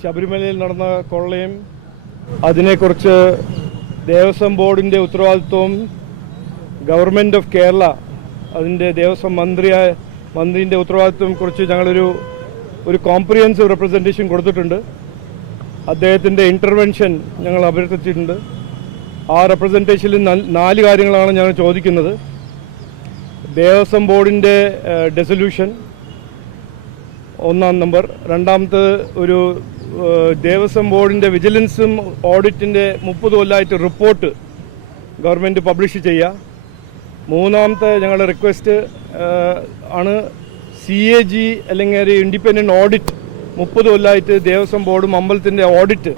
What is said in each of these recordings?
ശബരിമലയിൽ നടന്ന കൊള്ളയും അതിനെക്കുറിച്ച് ദേവസ്വം ബോർഡിൻ്റെ ഉത്തരവാദിത്വവും ഗവൺമെൻറ് ഓഫ് കേരള അതിൻ്റെ ദേവസ്വം മന്ത്രിൻ്റെ ഉത്തരവാദിത്വം കുറിച്ച് ഞങ്ങളൊരു കോംപ്രിഹെൻസീവ് റെപ്രസെൻറ്റേഷൻ കൊടുത്തിട്ടുണ്ട്. അദ്ദേഹത്തിൻ്റെ ഇൻ്റർവെൻഷൻ ഞങ്ങൾ അഭ്യർത്ഥിച്ചിട്ടുണ്ട്. ആ റെപ്രസെൻറ്റേഷനിൽ 4 കാര്യങ്ങളാണ് ഞങ്ങൾ ചോദിക്കുന്നത്. ദേവസ്വം ബോർഡിൻ്റെ ഡെസൊല്യൂഷൻ ഒന്നാം നമ്പർ. രണ്ടാമത്തെ ഒരു ദേവസ്വം ബോർഡിൻ്റെ വിജിലൻസും ഓഡിറ്റിൻ്റെ 30 കൊല്ലമായിട്ട് റിപ്പോർട്ട് ഗവൺമെൻറ് പബ്ലിഷ് ചെയ്യുക. മൂന്നാമത്തെ ഞങ്ങളുടെ റിക്വസ്റ്റ് ആണ് CAG അല്ലെങ്കിൽ ഒരു ഇൻഡിപെൻഡൻറ്റ് ഓഡിറ്റ് 30 കൊല്ലമായിട്ട് ദേവസ്വം ബോർഡും അമ്പലത്തിൻ്റെ ഓഡിറ്റ്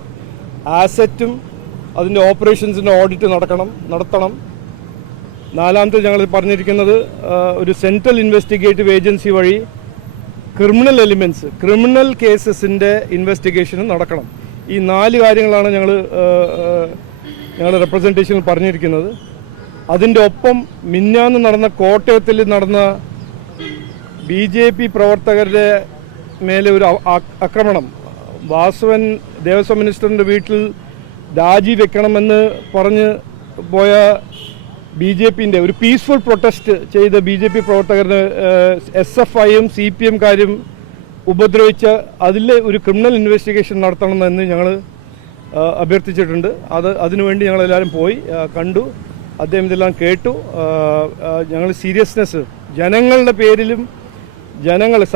ആസറ്റും അതിൻ്റെ ഓപ്പറേഷൻസിൻ്റെ ഓഡിറ്റ് നടത്തണം. നാലാമത്തെ ഞങ്ങൾ പറഞ്ഞിരിക്കുന്നത് ഒരു സെൻട്രൽ ഇൻവെസ്റ്റിഗേറ്റീവ് ഏജൻസി വഴി ക്രിമിനൽ കേസസിൻ്റെ ഇൻവെസ്റ്റിഗേഷനും നടക്കണം. ഈ 4 കാര്യങ്ങളാണ് ഞങ്ങളുടെ റെപ്രസെൻറ്റേഷനിൽ പറഞ്ഞിരിക്കുന്നത്. അതിൻ്റെ ഒപ്പം മിന്നാന്ന് നടന്ന കോട്ടയത്തിൽ നടന്ന BJP പ്രവർത്തകരുടെ മേലെ ഒരു ആക്രമണം, വാസവൻ ദേവസ്വം മിനിസ്റ്ററിൻ്റെ വീട്ടിൽ രാജിവെക്കണമെന്ന് പറഞ്ഞ് പോയ BJPൻ്റെ ഒരു പീസ്ഫുൾ പ്രൊട്ടസ്റ്റ് ചെയ്ത BJP പ്രവർത്തകരുടെ SFIയും CPMകാരും ഉപദ്രവിച്ച് അതിൽ ഒരു ക്രിമിനൽ ഇൻവെസ്റ്റിഗേഷൻ നടത്തണമെന്ന് ഞങ്ങൾ അഭ്യർത്ഥിച്ചിട്ടുണ്ട്. അതിനുവേണ്ടി ഞങ്ങളെല്ലാവരും പോയി കണ്ടു. അദ്ദേഹം ഇതെല്ലാം കേട്ടു. ഞങ്ങൾ സീരിയസ്നെസ് ജനങ്ങളുടെ പേരിലും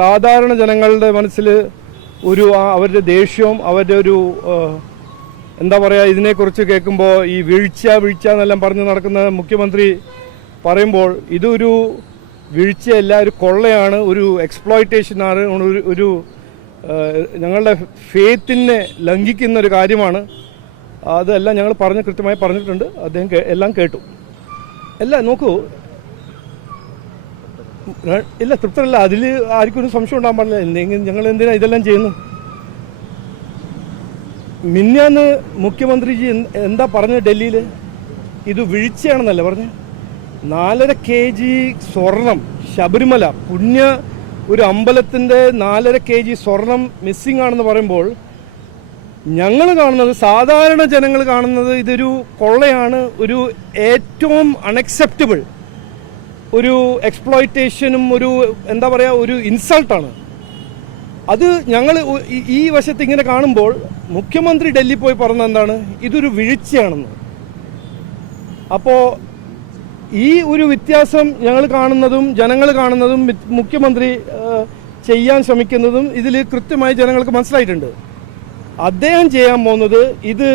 സാധാരണ ജനങ്ങളുടെ മനസ്സിൽ ഒരു അവരുടെ ദേഷ്യവും അവരുടെ ഒരു എന്താ പറയുക, ഇതിനെക്കുറിച്ച് കേൾക്കുമ്പോൾ ഈ വീഴ്ച എന്നെല്ലാം പറഞ്ഞ് നടക്കുന്ന മുഖ്യമന്ത്രി പറയുമ്പോൾ ഇതൊരു വീഴ്ചയല്ല, ഒരു കൊള്ളയാണ്, ഒരു എക്സ്പ്ലോയിറ്റേഷനാണ്, ഒരു ഞങ്ങളുടെ ഫെയ്ത്തിനെ ലംഘിക്കുന്ന ഒരു കാര്യമാണ്. അതെല്ലാം ഞങ്ങൾ കൃത്യമായി പറഞ്ഞിട്ടുണ്ട്. അദ്ദേഹം എല്ലാം കേട്ടു. നോക്കൂ, തൃപ്തരല്ല, അതിൽ ആർക്കും ഒരു സംശയം ഉണ്ടാകാൻ പാടില്ല. ഞങ്ങൾ എന്തിനാണ് ഇതെല്ലാം ചെയ്യുന്നു? മിന്നാന്ന് മുഖ്യമന്ത്രിജി എന്താ പറഞ്ഞത് ഡൽഹിയിൽ? ഇത് വീഴ്ചയാണെന്നല്ല പറഞ്ഞ്. 4.5 kg സ്വർണം ശബരിമല ഒരു അമ്പലത്തിൻ്റെ 4.5 kg സ്വർണം മിസ്സിംഗ് ആണെന്ന് പറയുമ്പോൾ ഞങ്ങൾ കാണുന്നത്, സാധാരണ ജനങ്ങൾ കാണുന്നത് ഇതൊരു കൊള്ളയാണ്, ഒരു ഏറ്റവും അൺഅക്സെപ്റ്റബിൾ ഒരു എക്സ്പ്ലോയിറ്റേഷനും ഒരു എന്താ പറയുക ഒരു ഇൻസൾട്ടാണ്. അത് ഞങ്ങൾ ഈ വശത്ത് ഇങ്ങനെ കാണുമ്പോൾ മുഖ്യമന്ത്രി ഡൽഹി പോയി പറഞ്ഞത് എന്താണ്? ഇതൊരു വീഴ്ചയാണെന്ന്. അപ്പോൾ ഈ ഒരു വ്യത്യാസം ഞങ്ങൾ കാണുന്നതും ജനങ്ങൾ കാണുന്നതും മുഖ്യമന്ത്രി ചെയ്യാൻ ശ്രമിക്കുന്നതും ഇതിൽ കൃത്യമായി ജനങ്ങൾക്ക് മനസ്സിലായിട്ടുണ്ട്. അദ്ദേഹം ചെയ്യാൻ പോകുന്നത് ഇത്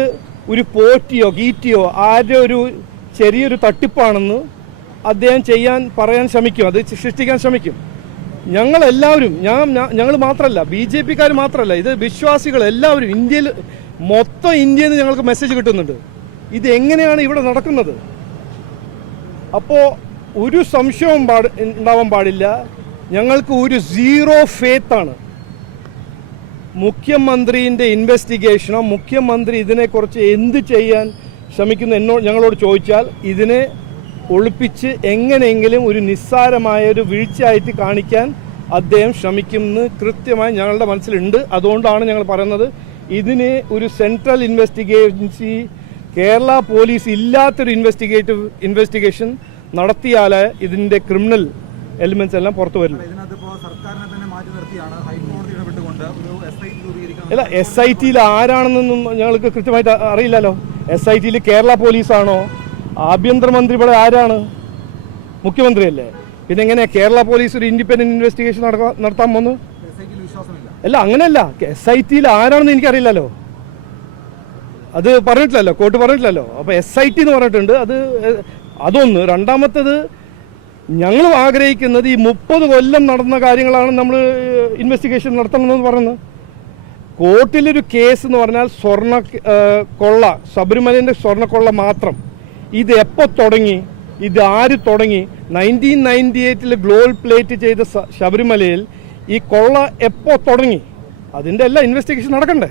ഒരു പോറ്റിയോ ഗീറ്റിയോ ആരുടെ ഒരു ചെറിയൊരു തട്ടിപ്പാണെന്ന് അദ്ദേഹം പറയാൻ ശ്രമിക്കും, അത് സൃഷ്ടിക്കാൻ ശ്രമിക്കും. ഞങ്ങളെല്ലാവരും, ഞങ്ങൾ മാത്രമല്ല, BJPക്കാർ മാത്രമല്ല, ഇത് വിശ്വാസികൾ എല്ലാവരും, മൊത്തം ഇന്ത്യയിൽ നിന്ന് ഞങ്ങൾക്ക് മെസ്സേജ് കിട്ടുന്നുണ്ട് ഇത് എങ്ങനെയാണ് ഇവിടെ നടക്കുന്നത്. അപ്പോൾ ഒരു സംശയവും ഉണ്ടാവാൻ പാടില്ല. ഞങ്ങൾക്ക് ഒരു 0 ഫെയ്ത്താണ്. മുഖ്യമന്ത്രിൻ്റെ ഇൻവെസ്റ്റിഗേഷനോ മുഖ്യമന്ത്രി ഇതിനെക്കുറിച്ച് എന്ത് ചെയ്യാൻ ശ്രമിക്കുന്നു ഞങ്ങളോട് ചോദിച്ചാൽ ഇതിനെ ഒളിപ്പിച്ച് എങ്ങനെയെങ്കിലും ഒരു നിസ്സാരമായ ഒരു വീഴ്ചയായിട്ട് കാണിക്കാൻ അദ്ദേഹം ശ്രമിക്കുമെന്ന് കൃത്യമായി ഞങ്ങളുടെ മനസ്സിലുണ്ട്. അതുകൊണ്ടാണ് ഞങ്ങൾ പറയുന്നത് ഇതിന് ഒരു സെൻട്രൽ ഇൻവെസ്റ്റിഗേഷൻസി, കേരള പോലീസ് ഇല്ലാത്തൊരു ഇൻവെസ്റ്റിഗേഷൻ നടത്തിയാലേ ഇതിൻ്റെ ക്രിമിനൽ എലിമെന്റ്സ് എല്ലാം പുറത്തു വരില്ല. അല്ല, SITയിൽ ആരാണെന്നൊന്നും ഞങ്ങൾക്ക് കൃത്യമായിട്ട് അറിയില്ലല്ലോ. SITയിൽ കേരള പോലീസാണോ? ആഭ്യന്തരമന്ത്രി ഇവിടെ ആരാണ്? മുഖ്യമന്ത്രിയല്ലേ? പിന്നെ എങ്ങനെയാ കേരള പോലീസ് ഒരു ഇൻഡിപെൻഡന്റ് ഇൻവെസ്റ്റിഗേഷൻ നടത്താൻ പോകുന്നു? അല്ല, അങ്ങനെയല്ല. SITയിൽ ആരാണെന്ന് എനിക്കറിയില്ലല്ലോ. അത് പറഞ്ഞിട്ടില്ലല്ലോ, കോർട്ട് പറഞ്ഞിട്ടില്ലല്ലോ. അപ്പോൾ SIT എന്ന് പറഞ്ഞിട്ടുണ്ട്. അതൊന്ന്. രണ്ടാമത്തേത്, ഞങ്ങൾ ആഗ്രഹിക്കുന്നത് ഈ 30 കൊല്ലം നടന്ന കാര്യങ്ങളാണ് നമ്മൾ ഇൻവെസ്റ്റിഗേഷൻ നടത്തണമെന്ന് പറയുന്നത്. കോർട്ടിലൊരു കേസ് എന്ന് പറഞ്ഞാൽ കൊള്ള, ശബരിമലേൻ്റെ സ്വർണ്ണക്കൊള്ള മാത്രം. ഇത് എപ്പോൾ തുടങ്ങി? ഇത് ആര് തുടങ്ങി? 1998 ഗ്ലോബൽ പ്ലേറ്റ് ചെയ്ത ശബരിമലയിൽ ഈ കൊള്ള എപ്പോൾ തുടങ്ങി? അതിൻ്റെ എല്ലാം ഇൻവെസ്റ്റിഗേഷൻ നടക്കണ്ടേ?